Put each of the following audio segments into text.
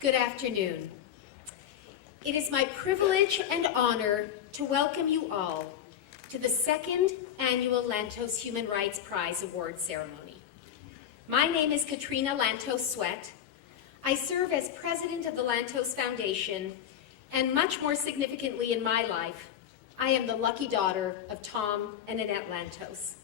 Good afternoon. It is my privilege and honor to welcome you all to the second annual Lantos Human Rights Prize Award ceremony. My name is Katrina Lantos Swett. I serve as president of the Lantos Foundation, and much more significantly in my life, I am the lucky daughter of Tom and Annette Lantos.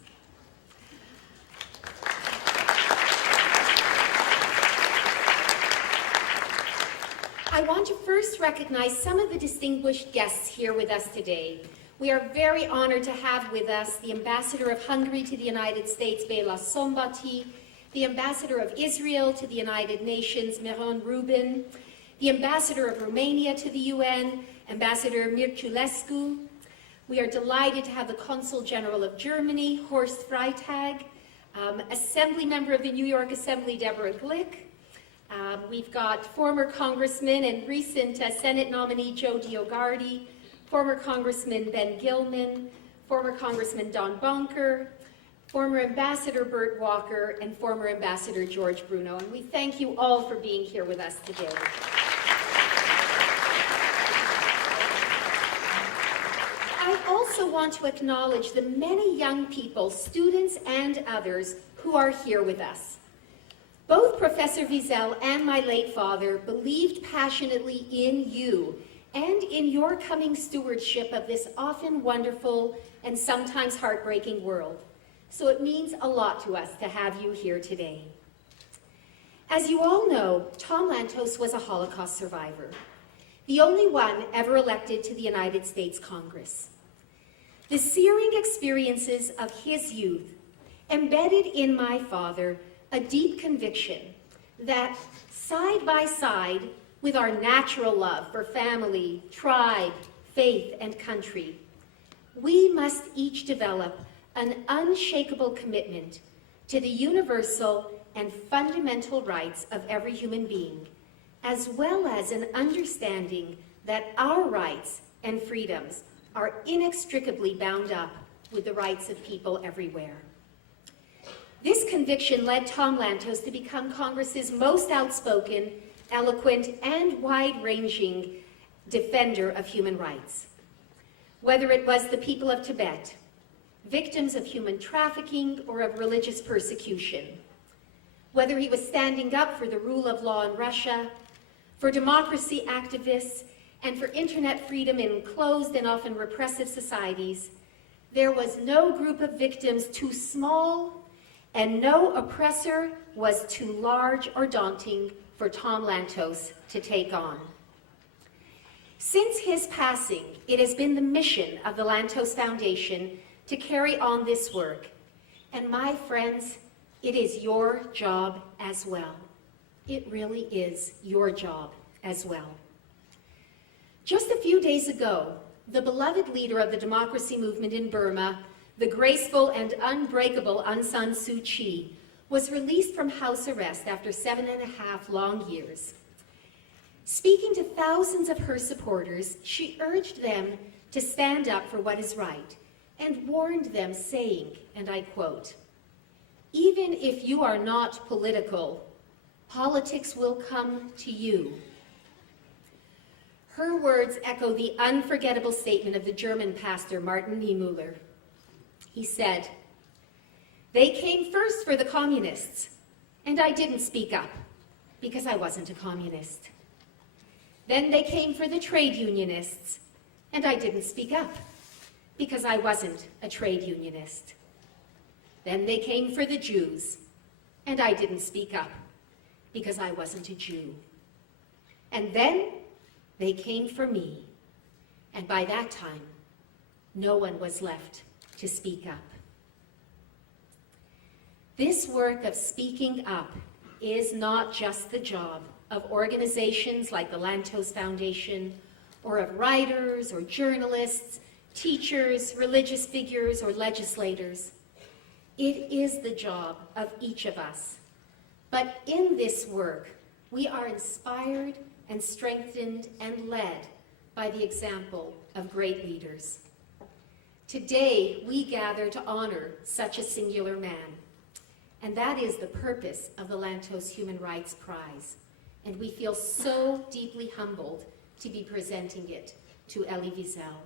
I want to first recognize some of the distinguished guests here with us today. We are very honored to have with us the Ambassador of Hungary to the United States, Béla Szombati, the Ambassador of Israel to the United Nations, Meron Rubin, the Ambassador of Romania to the UN, Ambassador Mirculescu. We are delighted to have the Consul General of Germany, Horst Freitag, Assembly Member of the New York Assembly, Deborah Glick. We've got former Congressman and recent Senate nominee Joe Diogardi, former Congressman Ben Gilman, former Congressman Don Bonker, former Ambassador Bert Walker, and former Ambassador George Bruno. And we thank you all for being here with us today. I also want to acknowledge the many young people, students and others, who are here with us. Both Professor Wiesel and my late father believed passionately in you and in your coming stewardship of this often wonderful and sometimes heartbreaking world. So it means a lot to us to have you here today. As you all know, Tom Lantos was a Holocaust survivor, the only one ever elected to the United States Congress. The searing experiences of his youth embedded in my father a deep conviction that, side by side with our natural love for family, tribe, faith, and country, we must each develop an unshakable commitment to the universal and fundamental rights of every human being, as well as an understanding that our rights and freedoms are inextricably bound up with the rights of people everywhere. This conviction led Tom Lantos to become Congress's most outspoken, eloquent, and wide-ranging defender of human rights. Whether it was the people of Tibet, victims of human trafficking or of religious persecution, whether he was standing up for the rule of law in Russia, for democracy activists, and for internet freedom in closed and often repressive societies, there was no group of victims too small and no oppressor was too large or daunting for Tom Lantos to take on. Since his passing, it has been the mission of the Lantos Foundation to carry on this work. And my friends, it is your job as well. It really is your job as well. Just a few days ago, the beloved leader of the democracy movement in Burma, the graceful and unbreakable Aung San Suu Kyi, was released from house arrest after 7.5 long years. Speaking to thousands of her supporters, she urged them to stand up for what is right and warned them, saying, and I quote, "Even if you are not political, politics will come to you." Her words echo the unforgettable statement of the German pastor Martin Niemöller. He said, "They came first for the communists, and I didn't speak up because I wasn't a communist. Then they came for the trade unionists, and I didn't speak up because I wasn't a trade unionist. Then they came for the Jews, and I didn't speak up because I wasn't a Jew. And then they came for me, and by that time, no one was left to speak up." This work of speaking up is not just the job of organizations like the Lantos Foundation, or of writers or journalists, teachers, religious figures, or legislators. It is the job of each of us. But in this work, we are inspired and strengthened and led by the example of great leaders. Today, we gather to honor such a singular man, and that is the purpose of the Lantos Human Rights Prize, and we feel so deeply humbled to be presenting it to Elie Wiesel.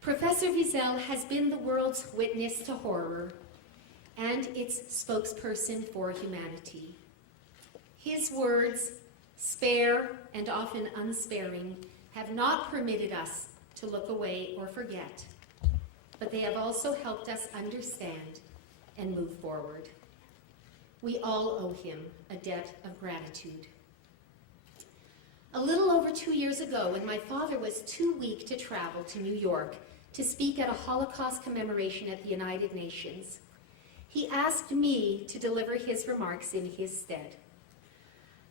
Professor Wiesel has been the world's witness to horror and its spokesperson for humanity. His words, spare and often unsparing, have not permitted us to look away or forget, but they have also helped us understand and move forward. We all owe him a debt of gratitude. A little over 2 years ago, when my father was too weak to travel to New York to speak at a Holocaust commemoration at the United Nations, he asked me to deliver his remarks in his stead.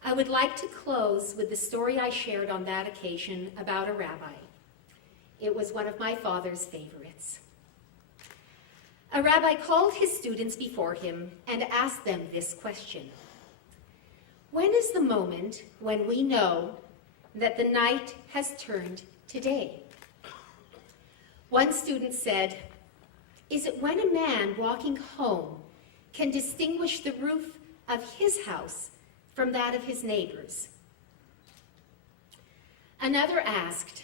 I would like to close with the story I shared on that occasion about a rabbi. It was one of my father's favorites. A rabbi called his students before him and asked them this question: when is the moment when we know that the night has turned to day? One student said, "Is it when a man walking home can distinguish the roof of his house from that of his neighbors?" Another asked,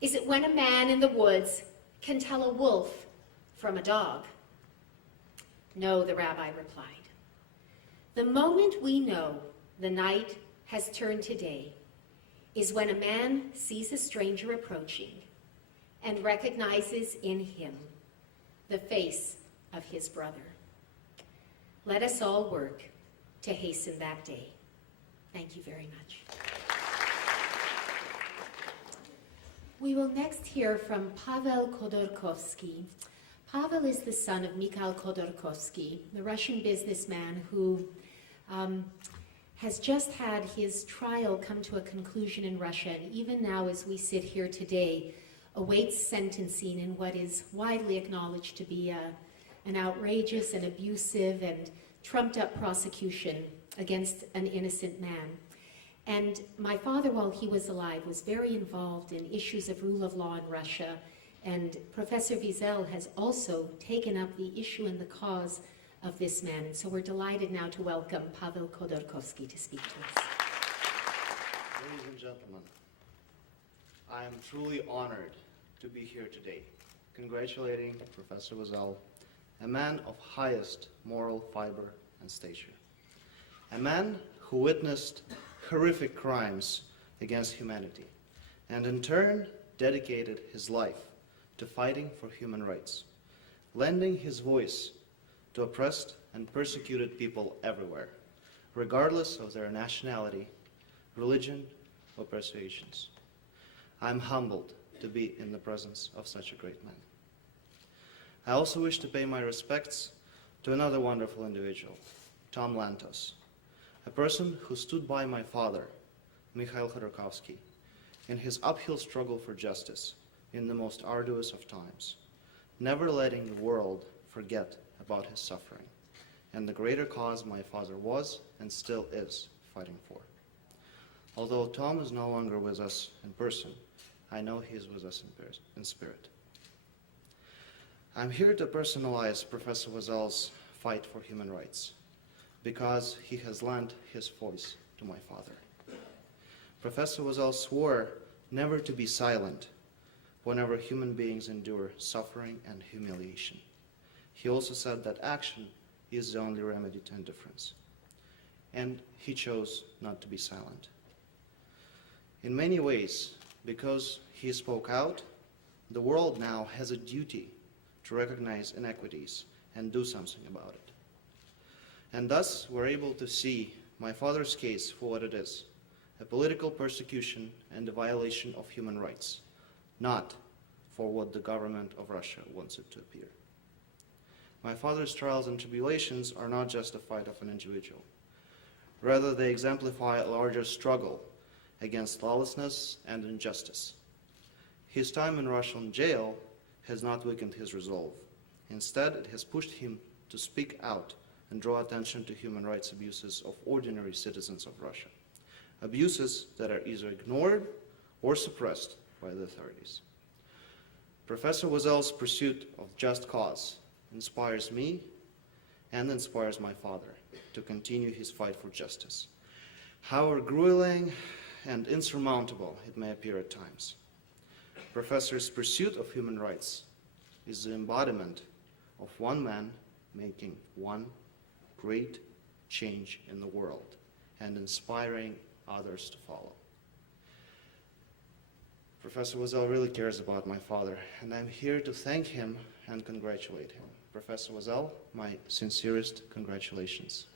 "Is it when a man in the woods can tell a wolf from a dog?" "No," the rabbi replied. "The moment we know the night has turned to day is when a man sees a stranger approaching and recognizes in him the face of his brother." Let us all work to hasten that day. Thank you very much. We will next hear from Pavel Khodorkovskiy. Pavel is the son of Mikhail Khodorkovskiy, the Russian businessman who has just had his trial come to a conclusion in Russia, and even now as we sit here today, awaits sentencing in what is widely acknowledged to be an outrageous and abusive and trumped-up prosecution against an innocent man. And my father, while he was alive, was very involved in issues of rule of law in Russia, and Professor Wiesel has also taken up the issue and the cause of this man. And so we're delighted now to welcome Pavel Khodorkovskiy to speak to us. Ladies and gentlemen, I am truly honored to be here today, congratulating Professor Wiesel, a man of highest moral fiber and stature, a man who witnessed horrific crimes against humanity, and in turn dedicated his life to fighting for human rights, lending his voice to oppressed and persecuted people everywhere, regardless of their nationality, religion, or persuasions. I'm humbled to be in the presence of such a great man. I also wish to pay my respects to another wonderful individual, Tom Lantos, a person who stood by my father, Mikhail Khodorkovskiy, in his uphill struggle for justice in the most arduous of times, never letting the world forget about his suffering and the greater cause my father was and still is fighting for. Although Tom is no longer with us in person, I know he is with us in spirit. I'm here to personalize Professor Wiesel's fight for human rights because he has lent his voice to my father. Professor Wiesel swore never to be silent whenever human beings endure suffering and humiliation. He also said that action is the only remedy to indifference. And he chose not to be silent. In many ways, because he spoke out, the world now has a duty to recognize inequities and do something about it. And thus, we're able to see my father's case for what it is, a political persecution and a violation of human rights, not for what the government of Russia wants it to appear. My father's trials and tribulations are not just a fight of an individual. Rather, they exemplify a larger struggle against lawlessness and injustice. His time in Russian jail has not weakened his resolve. Instead, it has pushed him to speak out and draw attention to human rights abuses of ordinary citizens of Russia, abuses that are either ignored or suppressed by the authorities. Professor Wiesel's pursuit of just cause inspires me and inspires my father to continue his fight for justice, however grueling and insurmountable it may appear at times. Professor's pursuit of human rights is the embodiment of one man making one great change in the world and inspiring others to follow. Professor Wiesel really cares about my father, and I'm here to thank him and congratulate him. Professor Wiesel, my sincerest congratulations.